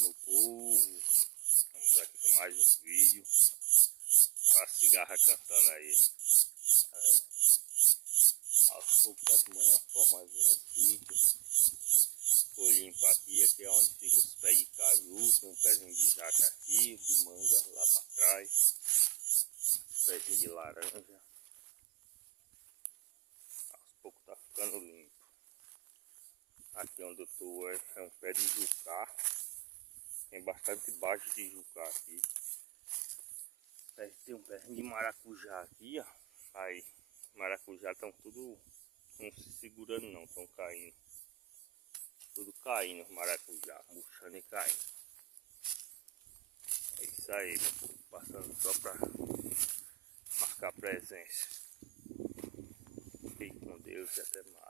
meu povo. Vamos aqui com mais um vídeo. A cigarra cantando aí. Tá vendo? Aos poucos tá tomando uma formazinha assim. Vou limpar aqui é onde fica os pés de caju. Tem um pezinho de jaca aqui, de manga lá pra trás. Pezinho de laranja. Aos poucos tá ficando limpo. Aqui onde eu tô é um pé de jucá. Tem bastante baixo de jucá aqui. Tem um pezinho de maracujá aqui, ó. Aí, maracujá estão tudo não se segurando não, estão caindo. Tudo caindo, maracujá, murchando e caindo. É isso aí, meu povo. Passando só pra marcar presença. Fique com Deus e até mais.